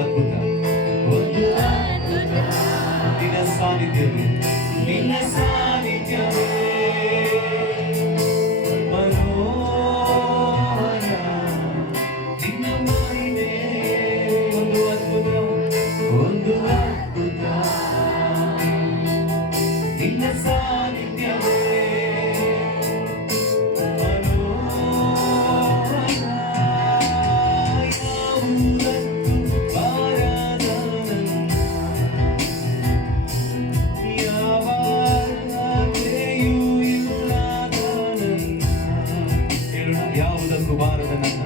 ಅದ್ಭುತ, ಒಂದು ಅದ್ಭುತ. ನಿನ್ನ ಸಾನ್ನಿಧ್ಯವೇ, ನಿನ್ನ ಸಾನ್ನಿಧ್ಯವೇ ಮನೋಹರ, ನಿನ್ನ ಮಹಿಮೆ ಒಂದು ಅದ್ಭುತ, ಒಂದು ಅದ್ಭುತ. ನಿನ್ನ ಸಾನ್ನಿಧ್ಯವೇ ಯಾವುದಕ್ಕೂ ಬಾರದ ನನ್ನ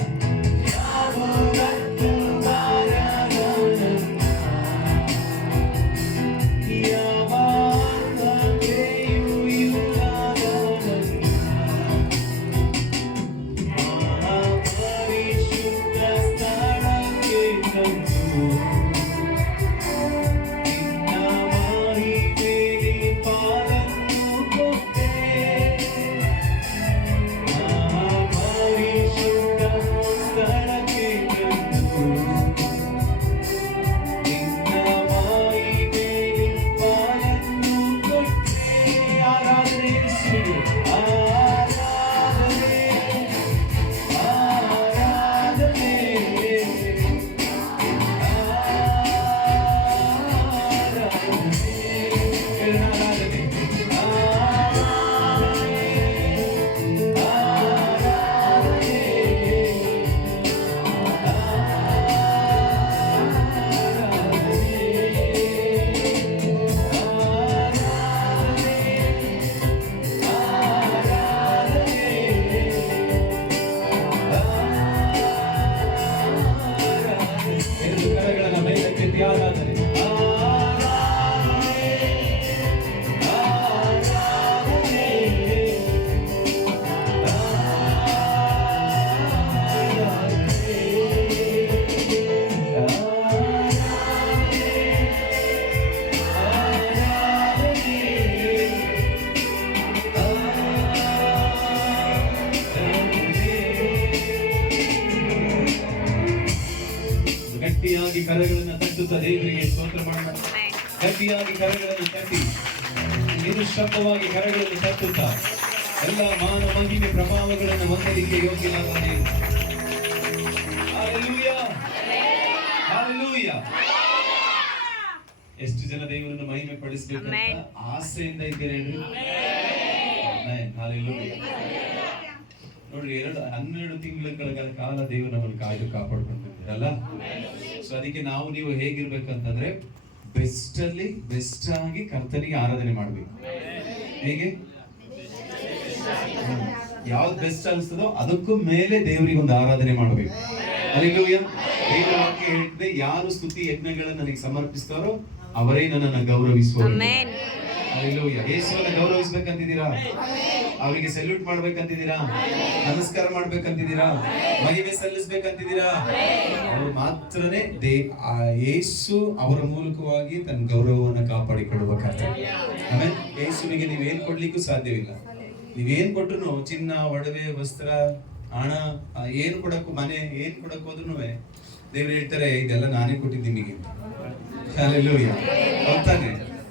ಗಟ್ಟಿಯಾಗಿ ಕರಗಳನ್ನು ತಟ್ಟುತ್ತಾ ದೇವರಿಗೆ ಸ್ತೋತ್ರ ಮಾಡೋಣ. ಗಟ್ಟಿಯಾಗಿ ಕರಗಳನ್ನು ತಟ್ಟಿ ನಿರುಶಬ್ದವಾಗಿ ಕರಗಳನ್ನು ತಟ್ಟುತ್ತಾ ಎಲ್ಲ ಮಾನ ಮಹಿಮೆ ಪ್ರಭಾವಗಳನ್ನು ಹೊಂದಲಿಕ್ಕೆ ಯೋಗ್ಯನಾದವನೇ. Hallelujah, hallelujah. ಎಷ್ಟು ಜನ ದೇವರನ್ನು ಮಹಿಮೆ ಪಡಿಸಬೇಕಂತ ಆಸೆಯಿಂದ ಇದ್ದೀರಿ ಹೇಳ್ರಿ? ಹಲ್ಲೆಲೂಯಾ. ನೋಡ್ರಿ, 12 ತಿಂಗಳ ಕಾಲ ದೇವರು ನಮ್ಮನ್ನು ಕಾಯ್ದು ಕಾಪಾಡ್ಕೊಂಡಿದ್ದೀರಲ್ಲ. ಸೊ ಅದಕ್ಕೆ ನಾವು ನೀವು ಹೇಗಿರ್ಬೇಕಂತಂದ್ರೆ ಬೆಸ್ಟ್ ಅಲ್ಲಿ ಬೆಸ್ಟ್ ಆಗಿ ಕರ್ತನಿಗೆ ಆರಾಧನೆ ಮಾಡ್ಬೇಕು. ಹೇಗೆ ಯಾವ್ದು ಬೆಸ್ಟ್ ಅನ್ಸ್ತದೋ ಅದಕ್ಕೂ ಮೇಲೆ ದೇವರಿಗೆ ಒಂದು ಆರಾಧನೆ ಮಾಡ್ಬೇಕು. ಹಲ್ಲೆಲೂಯಾ. ದೇವರ ವಾಕ್ಯ ಹೇಳ್ತದೆ, ಯಾರು ಸ್ತುತಿ ಯಜ್ಞಗಳನ್ನು ನನಗೆ ಸಮರ್ಪಿಸ್ತಾರೋ ಅವರೇ ನನ್ನನ್ನು ಗೌರವಿಸುವರು. ಹಲ್ಲೆಲೂಯಾ. ಯೇಸುವನ್ನ ಗೌರವಿಸ್ಬೇಕಂತಿದ್ದೀರಾ? ಅವರಿಗೆ ಸಲ್ಯೂಟ್ ಮಾಡ್ಬೇಕಂತಿದ್ದೀರಾ? ನಮಸ್ಕಾರ ಮಾಡ್ಬೇಕಂತಿದ್ದೀರಾ? ಮಹಿಮೆ ಸಲ್ಲಿಸ್ಬೇಕಂತಿದ್ದೀರಾ? ಅವರು ಮಾತ್ರನೇ ಯೇಸು ಅವರ ಮೂಲಕವಾಗಿ ತನ್ನ ಗೌರವವನ್ನು ಕಾಪಾಡಿಕೊಳ್ಳಬೇಕಾಗ್ತದೆ. ಆಮೇಲೆ ಯೇಸುವಿಗೆ ನೀವೇನ್ ಕೊಡ್ಲಿಕ್ಕೂ ಸಾಧ್ಯವಿಲ್ಲ. ನೀವೇನ್ ಕೊಟ್ರು, ಚಿನ್ನ, ಒಡವೆ, ವಸ್ತ್ರ, ಹಣ, ಏನ್ ಕೊಡಕ್ಕೂ, ಮನೆ ಏನ್ ಕೊಡಕ್ ಹೋದ್ರು ದೇವ್ರು ಹೇಳ್ತಾರೆ, ಇದೆಲ್ಲ ನಾನೇ ಕೊಟ್ಟಿದ್ದೀನಿ ನಿಮಗೆ. ಹಲ್ಲೆಲೂಯಾ. ಗೊತ್ತಾನೆ